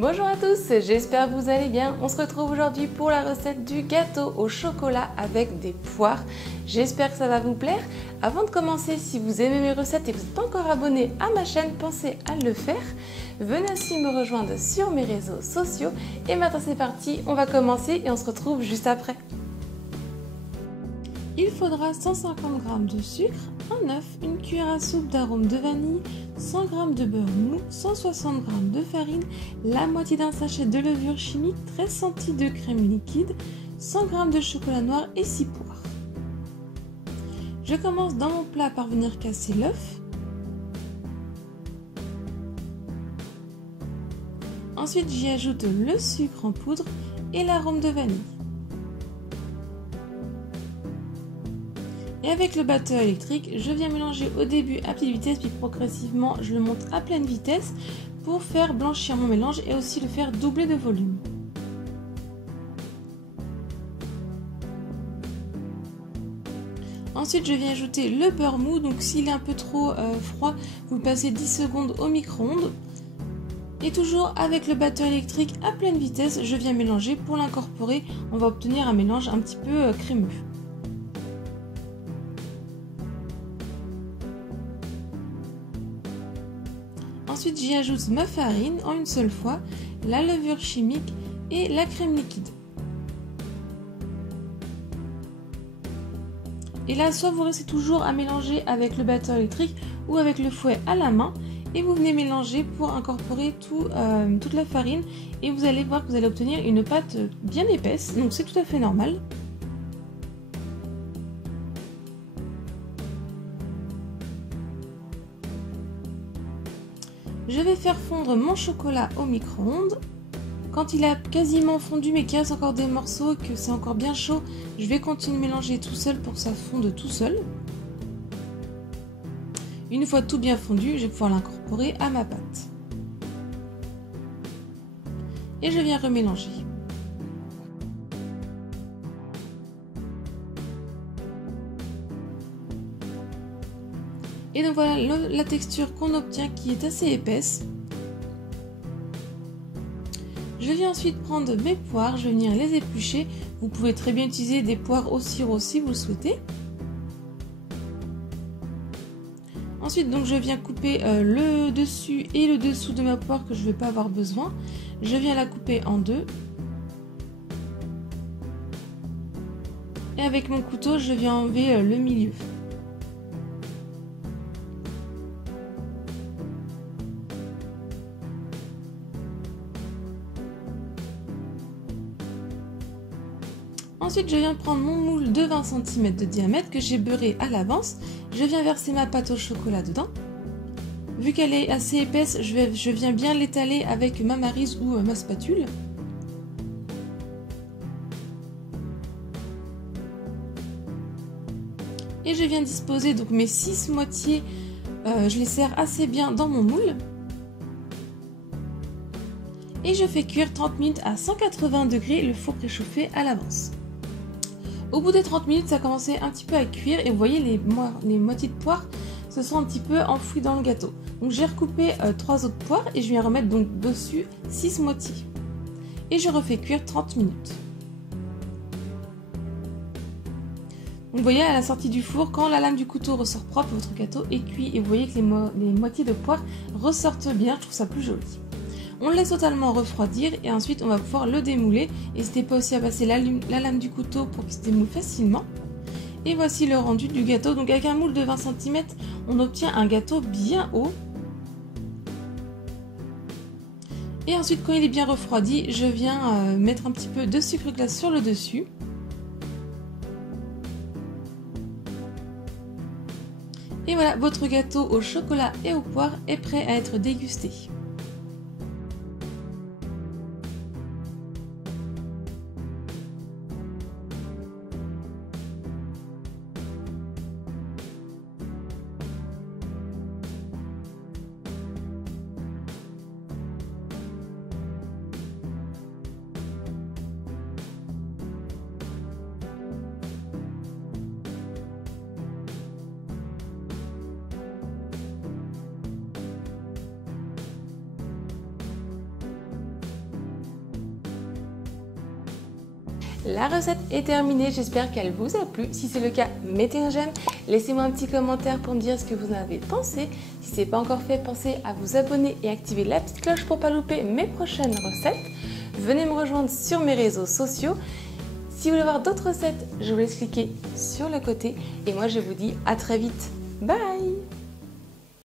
Bonjour à tous, j'espère que vous allez bien. On se retrouve aujourd'hui pour la recette du gâteau au chocolat avec des poires. J'espère que ça va vous plaire. Avant de commencer, si vous aimez mes recettes et que vous n'êtes pas encore abonné à ma chaîne, pensez à le faire. Venez aussi me rejoindre sur mes réseaux sociaux. Et maintenant c'est parti, on va commencer et on se retrouve juste après. Il faudra 150 g de sucre, un œuf, une cuillère à soupe d'arôme de vanille, 100 g de beurre mou, 160 g de farine, la moitié d'un sachet de levure chimique, 13 cl de crème liquide, 100 g de chocolat noir et 6 poires. Je commence dans mon plat par venir casser l'œuf. Ensuite, j'y ajoute le sucre en poudre et l'arôme de vanille. Et avec le batteur électrique, je viens mélanger au début à petite vitesse, puis progressivement je le monte à pleine vitesse pour faire blanchir mon mélange et aussi le faire doubler de volume. Ensuite, je viens ajouter le beurre mou, donc s'il est un peu trop froid, vous le passez 10 secondes au micro-ondes. Et toujours avec le batteur électrique à pleine vitesse, je viens mélanger pour l'incorporer. On va obtenir un mélange un petit peu crémeux. Ensuite, j'y ajoute ma farine en une seule fois, la levure chimique et la crème liquide. Et là, soit vous restez toujours à mélanger avec le batteur électrique ou avec le fouet à la main et vous venez mélanger pour incorporer toute la farine et vous allez voir que vous allez obtenir une pâte bien épaisse, donc c'est tout à fait normal. Je vais faire fondre mon chocolat au micro-ondes. Quand il a quasiment fondu mais qu'il reste encore des morceaux, que c'est encore bien chaud, je vais continuer de mélanger tout seul pour que ça fonde tout seul. Une fois tout bien fondu, je vais pouvoir l'incorporer à ma pâte. Et je viens remélanger. Et donc voilà la texture qu'on obtient qui est assez épaisse. Je viens ensuite prendre mes poires, je vais venir les éplucher. Vous pouvez très bien utiliser des poires au sirop si vous le souhaitez. Ensuite, donc, je viens couper le dessus et le dessous de ma poire que je ne vais pas avoir besoin. Je viens la couper en deux. Et avec mon couteau, je viens enlever le milieu. Ensuite, je viens prendre mon moule de 20 cm de diamètre que j'ai beurré à l'avance. Je viens verser ma pâte au chocolat dedans. Vu qu'elle est assez épaisse, je viens bien l'étaler avec ma maryse ou ma spatule. Et je viens disposer donc mes 6 moitiés, je les serre assez bien dans mon moule. Et je fais cuire 30 minutes à 180 degrés, le four préchauffé à l'avance. Au bout des 30 minutes, ça commençait un petit peu à cuire et vous voyez les moitiés de poire se sont un petit peu enfouies dans le gâteau. Donc j'ai recoupé 3 autres poires et je viens remettre donc dessus 6 moitiés. Et je refais cuire 30 minutes. Donc vous voyez à la sortie du four, quand la lame du couteau ressort propre, votre gâteau est cuit et vous voyez que les moitiés de poire ressortent bien, je trouve ça plus joli. On le laisse totalement refroidir et ensuite on va pouvoir le démouler. N'hésitez pas aussi à passer la lame du couteau pour qu'il se démoule facilement. Et voici le rendu du gâteau. Donc avec un moule de 20 cm, on obtient un gâteau bien haut. Et ensuite quand il est bien refroidi, je viens mettre un petit peu de sucre glace sur le dessus. Et voilà, votre gâteau au chocolat et aux poires est prêt à être dégusté. La recette est terminée, j'espère qu'elle vous a plu. Si c'est le cas, mettez un j'aime, laissez-moi un petit commentaire pour me dire ce que vous en avez pensé. Si ce n'est pas encore fait, pensez à vous abonner et activer la petite cloche pour ne pas louper mes prochaines recettes. Venez me rejoindre sur mes réseaux sociaux. Si vous voulez voir d'autres recettes, je vous laisse cliquer sur le côté. Et moi, je vous dis à très vite. Bye!